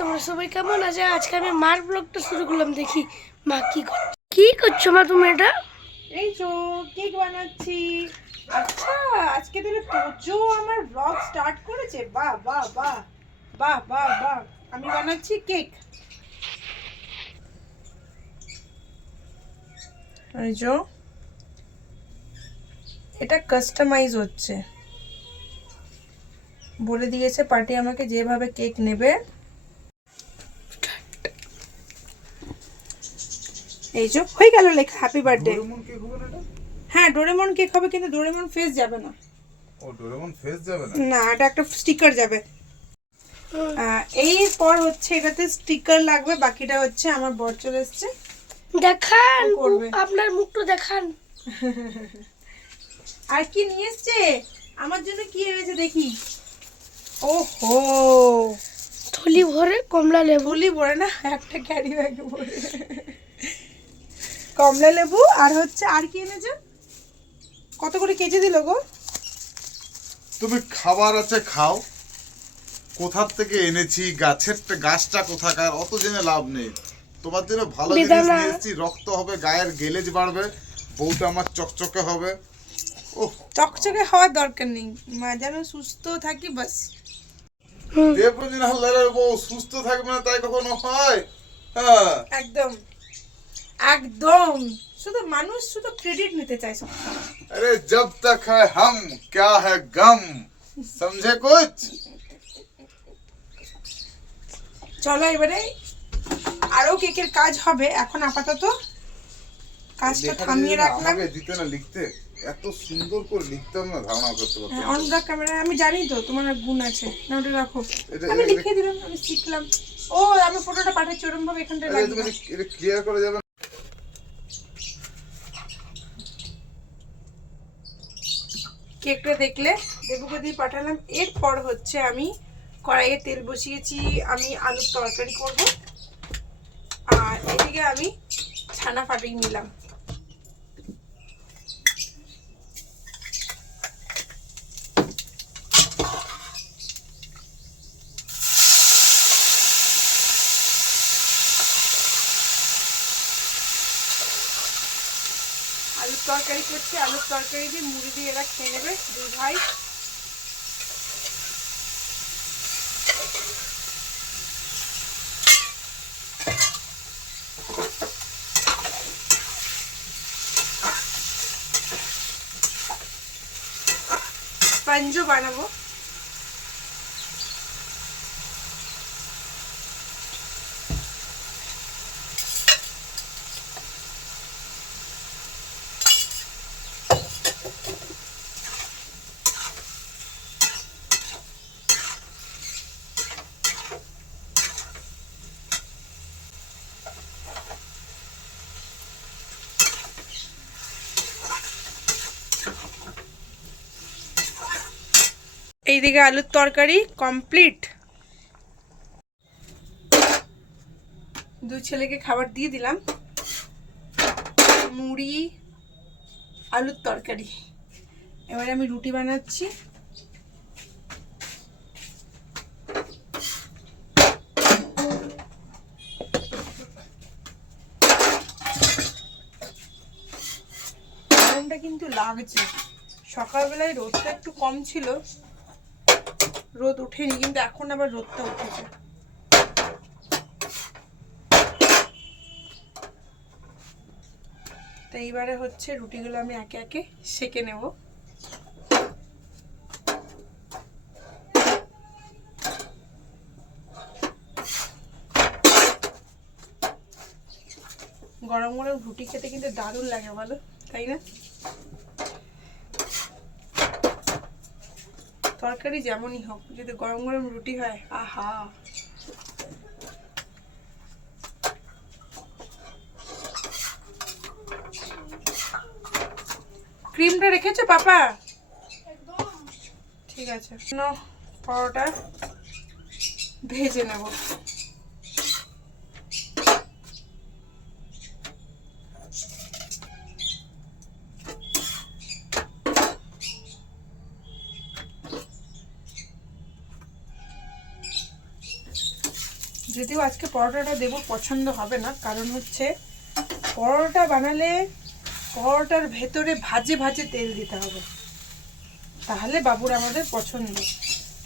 তোমরা সবাই কেমন আছে? আজকে আমি মার ব্লগটা শুরু করলাম দেখি মা কি করছে কি করছ মা তুমি এটা? এই তো কেক বানাচ্ছি। আচ্ছা আজকে তাহলে তোজো আমার ব্লগ স্টার্ট করেছে? বাহ বাহ বাহ। বাহ বাহ বাহ। আমি বানাচ্ছি কেক। এই যো এটা কাস্টমাইজ হচ্ছে। বলে দিয়েছে পার্টি আমাকে যেভাবে কেক নেবে। এই যে হয়ে গেল লেখা হ্যাপি বার্থডে ডোরেমন কেক হবে না এটা? হ্যাঁ ডোরেমন কেক হবে কিন্তু ডোরেমন ফেস যাবে না। ও ডোরেমন ফেস যাবে না? না এটা একটা স্টিকার যাবে। এই পর হচ্ছে এটাতে স্টিকার লাগবে বাকিটা হচ্ছে আমার বর চলে এসছে। দেখান আপনার মুখটা দেখান। আর কি নিয়ে এসছে? আমার জন্য কি এনেছে দেখি। ওহো! থলি ভরে কমলা লেবু। বলি ভরে না একটা ক্যারি ব্যাগে ভরে। কমলা লেবু আর হচ্ছে আর কি এনেছে? কত করে কেজি দিল গো? তুমি খাবার আছে খাও। কোথার থেকে এনেছি গাছের গাছটা কোথাকার অত জেনে লাভ নেই। তোমার জন্য ভালো জিনিস নিয়ে এসেছি রক্ত হবে গায়ের গেলেজ বাড়বে বউটা আমার চকচকে হবে। ওহ। চকচকে হওয়ার দরকার নেই মা যেন সুস্থ থাকি বাস। দেবরঞ্জন হালদারের বউ সুস্থ থাকবে না তাই কখনো হয়? হ্যাঁ। একদম। একদম। শুধু মানুষ শুধু ক্রেডিট নিতে চায় সব। আরে জব তক হ্যায় হাম ক্যা হ্যায় গম? সমঝে কুছ? চলো এবারে আরও কেকের কাজ হবে এখন আপাতত কাজটা থামিয়ে রাখলাম। দিতে না লিখতে এত সুন্দর করে লিখতাম না ধারণা করতে পারতাম অন দা ক্যামেরা আমি জানি তো তোমার গুণ আছে না ওটা রাখো আমি লিখে দিলাম আমি শিখলাম। ও আমি ফটোটা পাঠাচ্ছি ওরকম ভাবে এখানটা লাগবে এটা ক্লিয়ার করে যাবে কেকটা দেখলে দেবুকে দিয়ে পাঠালাম। এরপর হচ্ছে আমি কড়াইয়ে তেল বসিয়েছি, আমি আলুর তরকারি করব। আর এদিকে আমি ছানা ফাটিয়ে নিলাম আলুর তরকারি করছি আলুর তরকারি দিয়ে মুড়ি দিয়ে এরা খেয়ে নেবে দুই ভাই। পাঞ্জু বানাবো। এইদিকে আলুর তরকারি কমপ্লিট দুই ছেলেকে খাবার দিয়ে দিলাম। মুড়ি, আলুর তরকারি। এবারে আমি রুটি বানাচ্ছি। গরমটা কিন্তু লাগছে। সকালবেলায় রোদটা একটু কম ছিল। রোদ উঠেনি কিন্তু এখন আবার রোদটা উঠেছে। তো এইবারে হচ্ছে রুটিগুলো আমি একে একে সেকে নেব। গরম গরম রুটি খেতে কিন্তু দারুণ লাগে বলো, তাই না? তরকারি যেমনই হোক যদি গরম গরম রুটি হয় আহা। ক্রিমটা রেখেছো পাপা? ঠিক আছে। পরোটা ভেজে নেব। যদিও আজকে পরোটাটা দেবো, পছন্দ হবে না। কারণ হচ্ছে পরোটা বানালে পরোটার ভেতরে ভাজে ভাজে তেল দিতে হবে। তাহলে বাবুর আমাদের পছন্দ।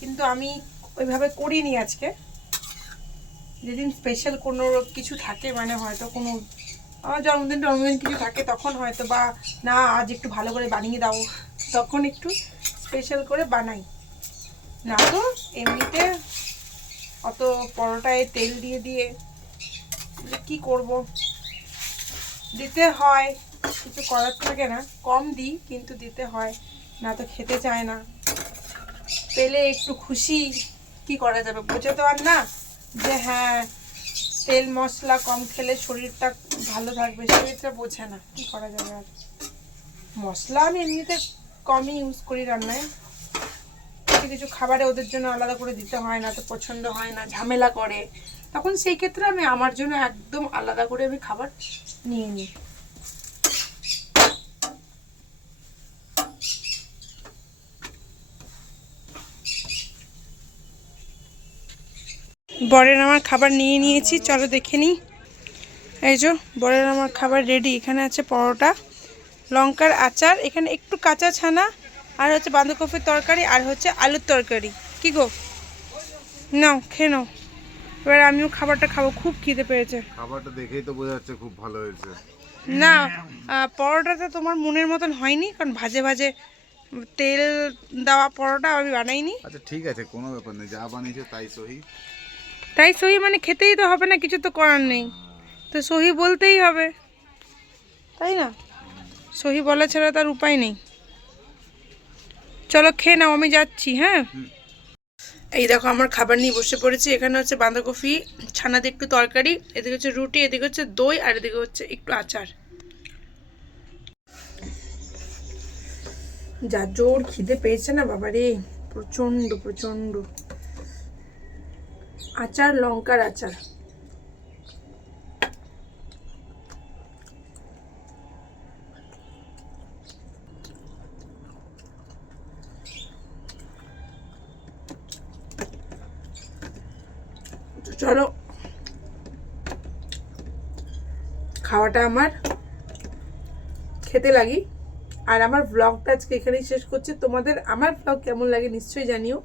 কিন্তু আমি ওইভাবে করিনি আজকে। যেদিন স্পেশাল কোনো কিছু থাকে মানে হয়তো কোনো জন্মদিন জন্মদিন কিছু থাকে, তখন হয়তো বা, না, আজ একটু ভালো করে বানিয়ে দাও। তখন একটু স্পেশাল করে বানাই। না তো এমনিতে অত পরোটায় তেল দিয়ে দিয়ে কি করব? দিতে হয়, কিছু করার থাকে না, কম দিই কিন্তু দিতে হয়, না তো খেতে চায় না। পেলে একটু খুশি, কি করা যাবে? বোঝে তো আর না যে হ্যাঁ তেল মশলা কম খেলে শরীরটা ভালো থাকবে শরীরটা বোঝে না, কি করা যাবে আর? মশলা আমি এমনিতে কমই ইউজ করি রান্নায়। কিছু কিছু খাবারে ওদের জন্য আলাদা করে দিতে হয় না, তো পছন্দ হয় না, ঝামেলা করে। তখন সেই ক্ষেত্রে আমি আমার জন্য একদম আলাদা করে আমি খাবার নিয়ে নিই। বরের আমার খাবার নিয়ে নিয়েছি, চলো দেখে নিই। এই যে, বরের আমার খাবার রেডি এখানে আছে পরোটা, লঙ্কার আচার, এখানে একটু কাঁচা ছানা আর হচ্ছে বাঁধাকপির তরকারি আর হচ্ছে আলুর তরকারি। কি গো? নাও খেয়ে নাও। এবার আমিও খাবারটা খাব খুব খিদে পেয়েছে। খাবারটা দেখেই তো বোঝা যাচ্ছে খুব ভালো হয়েছে। না পরোটাটা তোমার মনের মতন হয়নি কারণ ভাজে ভাজে তেল দেওয়া পরোটা আমি বানাইনি। আচ্ছা ঠিক আছে কোনো ব্যাপার নেই যা বানিয়েছে তাই সহি। তাই সহি মানে খেতেই তো হবে না কিছু তো করার নেই। তো সহি বলতেই হবে। তাই না? সহি বলা ছাড়া তার উপায় নেই। চলো খেয়ে নাও আমি যাচ্ছি হ্যাঁ? এই দেখো আমার খাবার নিয়ে বসে পড়েছি। এখানে হচ্ছে বাঁধাকপি ছানা দিয়ে একটু তরকারি এদিকে হচ্ছে রুটি এদিকে হচ্ছে দই আর এদিকে হচ্ছে একটু আচার। যা জোর খিদে পেয়েছে না বাবা রে প্রচণ্ড প্রচণ্ড। আচার লঙ্কার আচার। চলো। খাওয়াটা আমার খেতে লাগি। আর আমার ব্লগটা আজকে এখানেই শেষ করছে। তোমাদের আমার ব্লগ কেমন লাগে নিশ্চয়ই জানিও।